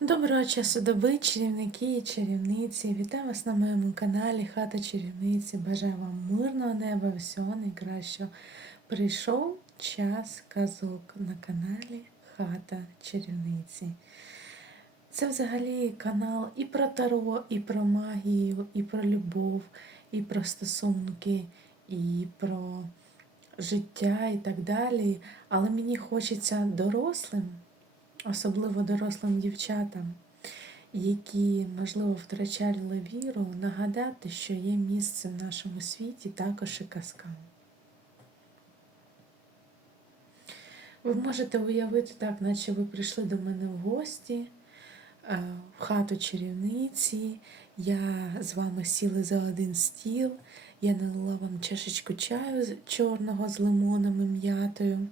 Доброго часу доби, чарівники і чарівниці. Вітаю вас на моєму каналі Хата Чарівниці. Бажаю вам мирного неба, всього найкращого. Прийшов час казок на каналі Хата Чарівниці. Це взагалі канал і про таро, і про магію, і про любов, і про стосунки, і про життя і так далі. Але мені хочеться дорослим особливо дорослим дівчатам, які, можливо, втрачали віру, нагадати, що є місце в нашому світі також і казкам. Ви можете уявити так, наче ви прийшли до мене в гості, в хату чарівниці, я з вами сіли за один стіл, я налила вам чашечку чаю чорного з лимоном і м'ятою.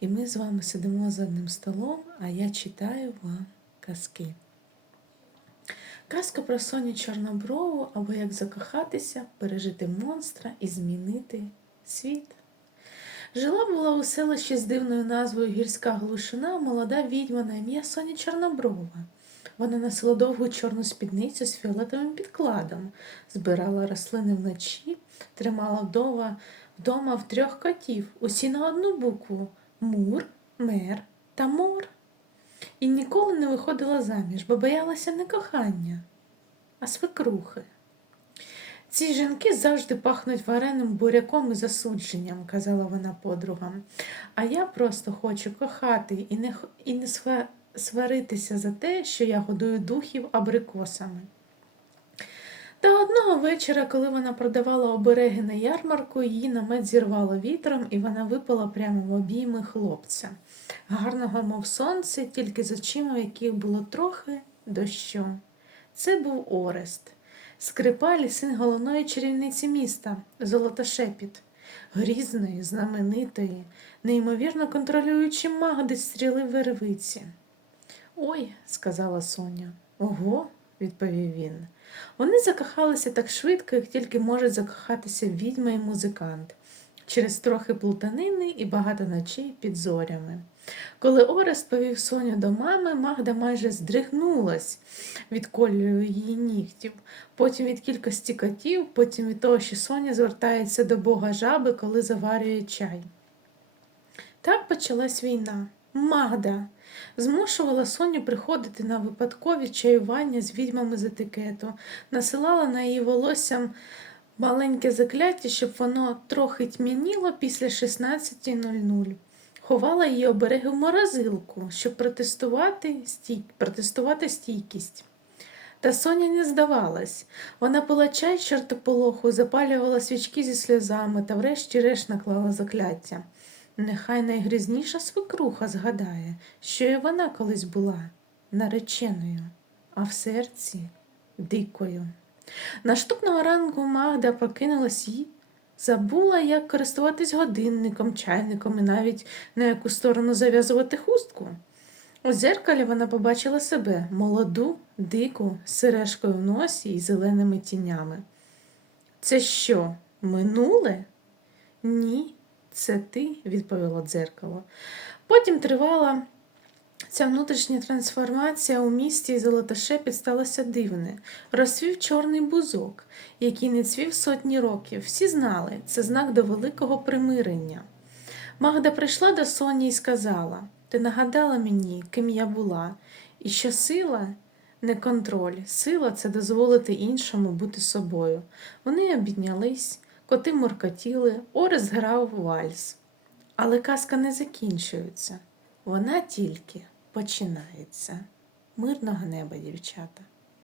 І ми з вами сидимо за одним столом, а я читаю вам казки. Казка про Соню Чорноброву або як закохатися, пережити монстра і змінити світ. Жила була у селищі з дивною назвою Гірська Глушина молода відьма на ім'я Соня Чорноброва. Вона носила довгу чорну спідницю з фіолетовим підкладом, збирала рослини вночі, тримала вдома, вдома в трьох котів, усі на одну букву мур, мер та мор. І ніколи не виходила заміж, бо боялася не кохання, а свекрухи. Ці жінки завжди пахнуть вареним буряком і засудженням, казала вона подругам. А я просто хочу кохати і не, і не сваритися за те, що я годую духів абрикосами. Та одного вечора, коли вона продавала обереги на ярмарку, її намет зірвало вітром, і вона випала прямо в обійми хлопця, гарного, мов сонце, тільки з очима, яких було трохи дощу. Це був Орест, скрипаль, син головної чарівниці міста, Золотошепіт, грізної, знаменитої, неймовірно контролюючи магди стріли вервиці. Ой, сказала Соня. Ого, відповів він. Вони закохалися так швидко, як тільки можуть закохатися відьма і музикант, через трохи плутанини і багато ночей під зорями. Коли Орест повів Соню до мами, Магда майже здригнулась від кольору її нігтів, потім від кількості котів, потім від того, що Соня звертається до Бога жаби, коли заварює чай. Так почалась війна. Магда змушувала Соню приходити на випадкові чаювання з відьмами з етикету, насилала на її волоссям маленьке закляття, щоб воно трохи тьмяніло після 16.00. Ховала її обереги в морозилку, щоб протестувати, стій... протестувати стійкість. Та Соня не здавалась. Вона пила чай з чортополоху, запалювала свічки зі сльозами та врешті-решт наклала закляття. Нехай найгрізніша свекруха згадає, що і вона колись була нареченою, а в серці дикою. Наступного ранку Магда прокинулась і забула, як користуватись годинником, чайником і навіть на яку сторону зав'язувати хустку. У дзеркалі вона побачила себе молоду, дику, з сережкою в носі і зеленими тінями. Це що, минуле? Ні, це ти, відповіло дзеркало. Потім тривала ця внутрішня трансформація у місті Золотошепіт сталося дивне. Розцвів чорний бузок, який не цвів сотні років. Всі знали, це знак до великого примирення. Магда прийшла до Соні і сказала: Ти нагадала мені, ким я була, і що сила не контроль, сила це дозволити іншому бути собою. Вони обіднялись, коти муркотіли, Орес грав вальс. Але казка не закінчується, вона тільки починається. Мирного неба, дівчата!